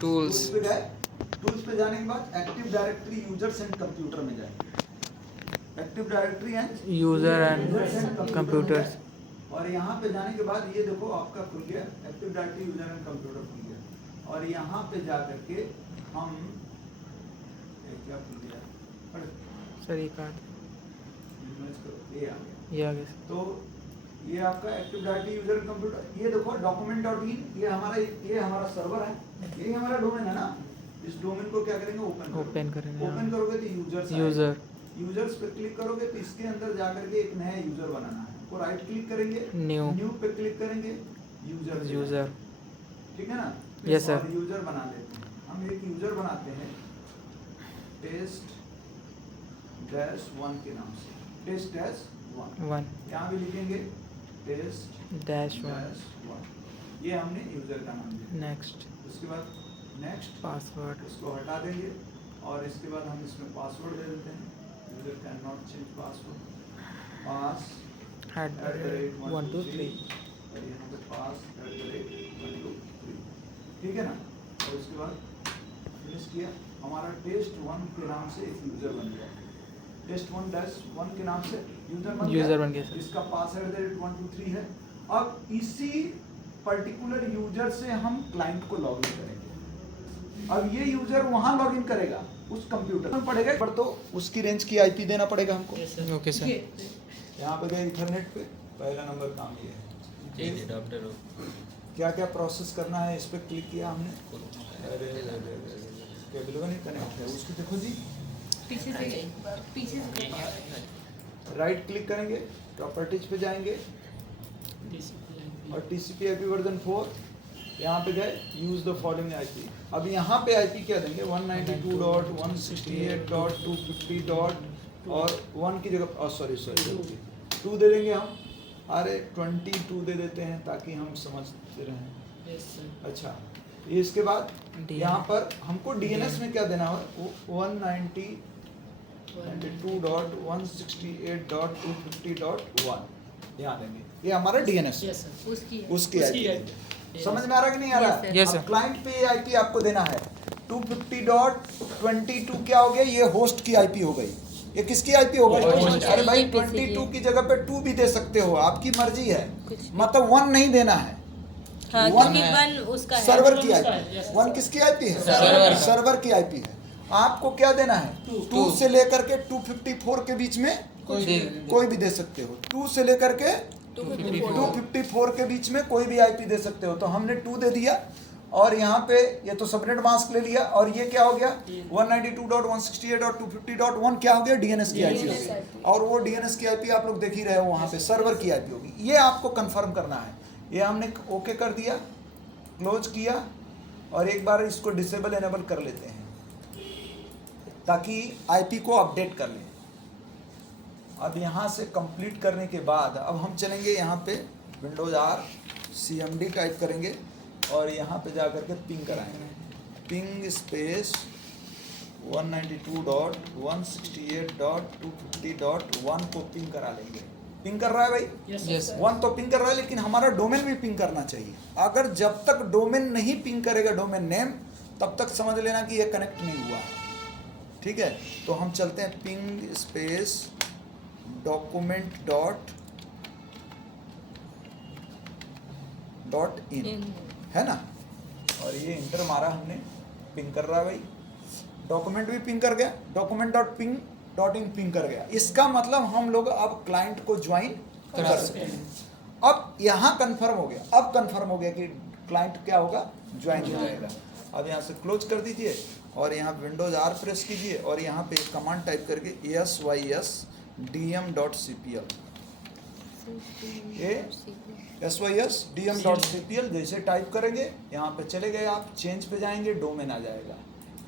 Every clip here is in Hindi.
टूल्स पे गए, टूल्स पे जाने के बाद active directory users and computer में जाएंगे, active directory and user and computers. और यहाँ पे जाने के बाद ये देखो आपका खुल गया active directory user and computer खुल गया। और यहाँ पे जा करके हम क्या खुल गया सर ये कार्ड ये आ गया। ये आगे तो ये आपका active directory user and computer, ये देखो document.in, ये हमारा सर्वर है, यही हमारा डोमेन है ना। इस डोमेन को क्या करेंगे, ओपन करेंगे। ओपन करोगे तो यूजर यूजर्स पे क्लिक करोगे तो इसके अंदर जाकर के एक नया यूजर बनाना है, वो राइट क्लिक करेंगे, न्यू पे क्लिक करेंगे, यूजर, ठीक है ना। Yes sir. यूजर बना लेते हैं, हम एक यूजर बनाते हैं टेस्ट डैश 1 के नाम से, टेस्ट डैश 1 यहाँ भी लिखेंगे टेस्ट डैश 1, ये हमने यूजर का नाम दिया। नेक्स्ट, उसके बाद नेक्स्ट पासवर्ड, इसको हटा देंगे और इसके बाद हम इसमें पासवर्ड दे देते हैं, user can not change password, पास @1 2 3 और यहाँ पे पास @1 2 3, ठीक है ना। और उसके बाद फिनिश किया, हमारा टेस्ट 1 के नाम से एक यूजर बन गया, टेस्ट 1-1 के नाम से यूजर बन गया सर। इसका पास @1 2 3 है। अब इसी पर्टिकुलर यूजर से हम क्लाइंट को लॉगिन करेंगे। अब ये यूजर वहां लॉगिन करेगा उस कंप्यूटर में पड़ेगा, पर तो उसकी रेंज की आईपी देना पड़ेगा हमको। Okay sir. यहाँ पे गए इथरनेट पे, पहला नंबर काम ये है, डॉक्टर क्या क्या प्रोसेस करना है इस पे क्लिक किया हमने, अरे केबल नहीं कनेक्ट है उसकी, देखो जी पीछे से राइट क्लिक करेंगे, प्रॉपर्टीज पे जाएंगे और TCP IP वर्जन 4 यहाँ पे गए, यूज द फॉलोइंग आईपी। अब यहाँ पे आईपी क्या देंगे, 192.168.250. और 1 की जगह सॉरी 2 दे देंगे हम, अरे 22 दे देते हैं ताकि हम समझते रहें। अच्छा, ये इसके बाद यहाँ पर हमको DNS में क्या देना है, 192.168.250.1 यहाँ देंगे, ये हमारा DNS उसकी आईपी। समझ में आ रहा कि नहीं आ रहा? Yes, sir. अब क्लाइंट पे ये आईपी आपको देना है 250.22 क्या हो गया, ये होस्ट की आईपी हो गई। ये किसकी आईपी हो गई? अरे भाई 22 की जगह पे 2 भी दे सकते हो, आपकी मर्जी है, मतलब 1 नहीं देना है। हाँ, 1 उसका है, सर्वर की आईपी, 1 किसकी आईपी है? सर्वर की आईपी है। आपको क्या देना है, 2 से लेकर के 254 के बीच में कोई भी दे सकते हो, 2 से लेकर के 254 के बीच में कोई भी आईपी दे सकते हो। तो हमने 2 दे दिया और यहाँ पे ये तो सबनेट मास्क ले लिया, और ये क्या हो गया 192.168.250.1 क्या हो गया, DNS की आईपी हो गई। और वो DNS की आईपी आप लोग देख ही रहे हो, वहाँ पे सर्वर की आईपी होगी। ये आपको कंफर्म करना है, ये हमने ओके कर दिया, क्लोज किया, और एक बार इसको डिसेबल एनेबल कर लेते हैं ताकि आईपी को अपडेट कर लें। अब यहाँ से कंप्लीट करने के बाद अब हम चलेंगे यहाँ पे विंडोज R CMD टाइप करेंगे और यहाँ पे जा करके पिंग कराएंगे, पिंग स्पेस 192.168.250.1 को पिंग करा लेंगे। पिंग कर रहा है भाई? यस 1 तो पिंग कर रहा है, लेकिन हमारा डोमेन भी पिंग करना चाहिए। अगर जब तक डोमेन नहीं पिंग करेगा डोमेन नेम, तब तक समझ लेना कि ये कनेक्ट नहीं हुआ है, ठीक है। तो हम चलते हैं पिंग स्पेस document.in, है ना, और ये इंटर मारा हमने, पिंग कर रहा है भाई, डॉक्यूमेंट भी पिंग कर गया, document.ping.in पिंग कर गया। इसका मतलब हम लोग अब क्लाइंट को ज्वाइन कर सकते हैं। अब यहाँ कंफर्म हो गया, अब कंफर्म हो गया कि क्लाइंट क्या होगा, ज्वाइन हो जाएगा। अब यहाँ से क्लोज कर दीजिए और यहाँ विंडोज R प्रेस कीजिए और यहाँ पे कमांड टाइप करके sysdm.cpl, ये sysdm.cpl जैसे टाइप करेंगे, यहाँ पे चले गए आप, चेंज पे जाएंगे, डोमेन आ जाएगा।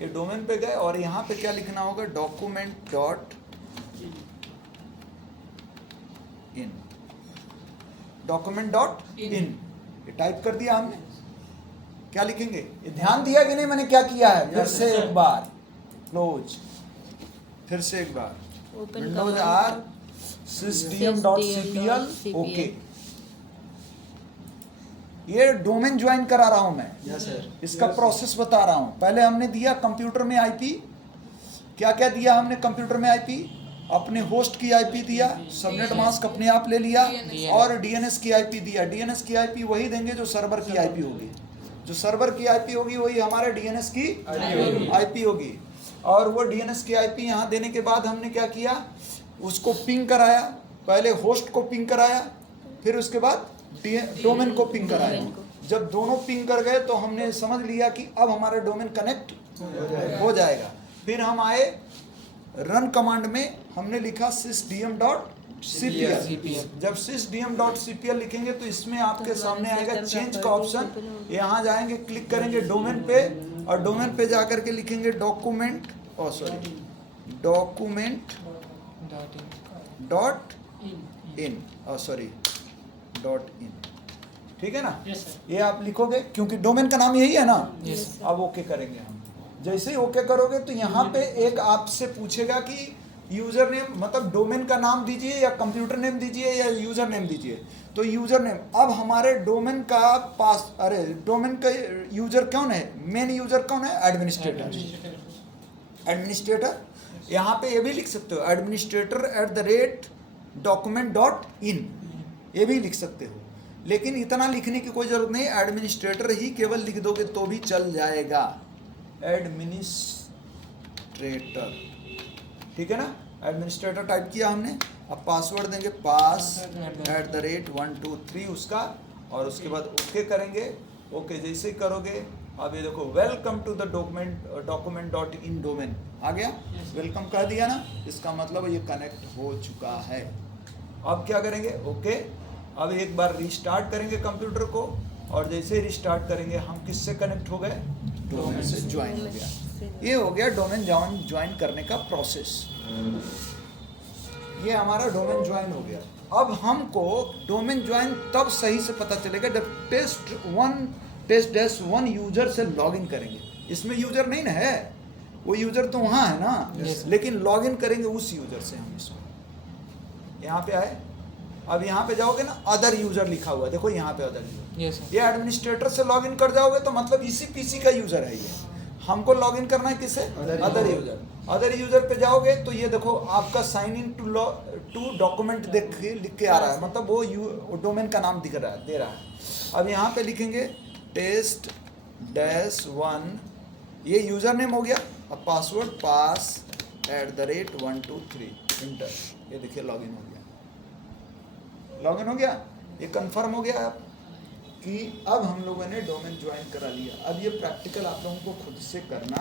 ये डोमेन पे गए और यहाँ पे क्या लिखना होगा, document.in, ये टाइप कर दिया हमने। क्या लिखेंगे, ये ध्यान दिया कि नहीं मैंने क्या किया है? फिर से एक बार क्लोज, फिर से एक बार विंडोज R sysdm.cpl, ओके। ये डोमेन ज्वाइन करा रहा हूं मैं, यस सर। इसका प्रोसेस बता रहा हूं। पहले हमने दिया कंप्यूटर में आईपी, क्या क्या दिया हमने कंप्यूटर में आईपी, अपने होस्ट की आईपी दिया, सबनेट मास्क अपने आप ले लिया, और डीएनएस की आईपी दिया। डीएनएस की आईपी वही देंगे जो सर्वर की आईपी होगी, जो सर्वर की आईपी होगी वही हमारे डीएनएस की आईपी होगी। और वो डीएनएस की आईपी यहाँ देने के बाद हमने क्या किया, उसको पिंग कराया, पहले होस्ट को पिंग कराया, फिर उसके बाद डोमेन को पिंग कराया। जब दोनों पिंग कर गए तो हमने समझ लिया कि अब हमारा डोमेन कनेक्ट हो जाएगा। फिर हम आए रन कमांड में, हमने लिखा sysdm.cpl। जब sysdm.cpl लिखेंगे तो इसमें आपके सामने आएगा चेंज का ऑप्शन, यहाँ जाएंगे, क्लिक करेंगे डोमेन पे, और डोमेन पे जाकर के लिखेंगे डॉक्यूमेंट डॉट इन ठीक है ना। ये आप लिखोगे क्योंकि डोमेन का नाम यही है ना। अब ओके करेंगे हम। जैसे ही ओके करोगे तो यहाँ पे एक आपसे पूछेगा कि यूजर नेम, मतलब डोमेन का नाम दीजिए या कंप्यूटर नेम दीजिए या यूजर नेम दीजिए। तो यूजर नेम, अब हमारे डोमेन का पास, अरे डोमेन का यूजर कौन है, मेन यूजर कौन है, एडमिनिस्ट्रेटर। यहाँ पे ये भी लिख सकते हो administrator@document.in, ये भी लिख सकते हो, लेकिन इतना लिखने की कोई जरूरत नहीं, एडमिनिस्ट्रेटर ही केवल लिख दोगे तो भी चल जाएगा, एडमिनिस्ट्रेटर, ठीक है ना। एडमिनिस्ट्रेटर टाइप किया हमने, अब पासवर्ड देंगे pass@123 उसका, और उसके बाद ओके करेंगे। ओके जैसे ही करोगे, अब ये देखो welcome to the document.in domain आ गया, वेलकम कह दिया ना, इसका मतलब ये कनेक्ट हो चुका है। अब क्या करेंगे, ओके, अब एक बार रिस्टार्ट करेंगे कंप्यूटर को, और जैसे ही रिस्टार्ट करेंगे हम किससे कनेक्ट हो गए, डोमेन से ज्वाइन हो गया। ये हो गया डोमेन ज्वाइन करने का प्रोसेस। ये हमारा डोमेन ज्वाइन हो गया। अब हमको डोमेन ज्वाइन तब सही से पता चलेगा जब test1 यूजर से लॉगिन करेंगे। इसमें यूजर नहीं ना है, वो यूजर तो वहाँ है ना, लेकिन लॉगिन करेंगे उस यूजर से हम। इसमें यहाँ पे आए, अब यहाँ पे जाओगे ना, अदर यूजर लिखा हुआ, देखो यहाँ पे अदर यूजर, ये एडमिनिस्ट्रेटर से लॉगिन कर जाओगे तो मतलब इसी पीसी का यूजर है ये। हमको लॉगिन करना है किसे, अदर यूजर। अदर यूजर पे जाओगे तो ये देखो आपका साइन इन टू डॉक्यूमेंट लिख के आ रहा है, मतलब वो डोमेन का नाम दिख रहा है, दे रहा है। अब यहाँ पे लिखेंगे test-1, ये यूजर नेम हो गया, अब पासवर्ड pass@123 इंटर, ये देखिए लॉगिन हो गया, ये कंफर्म हो गया कि अब हम लोगों ने डोमेन ज्वाइन करा लिया। अब ये प्रैक्टिकल आप लोगों को खुद से करना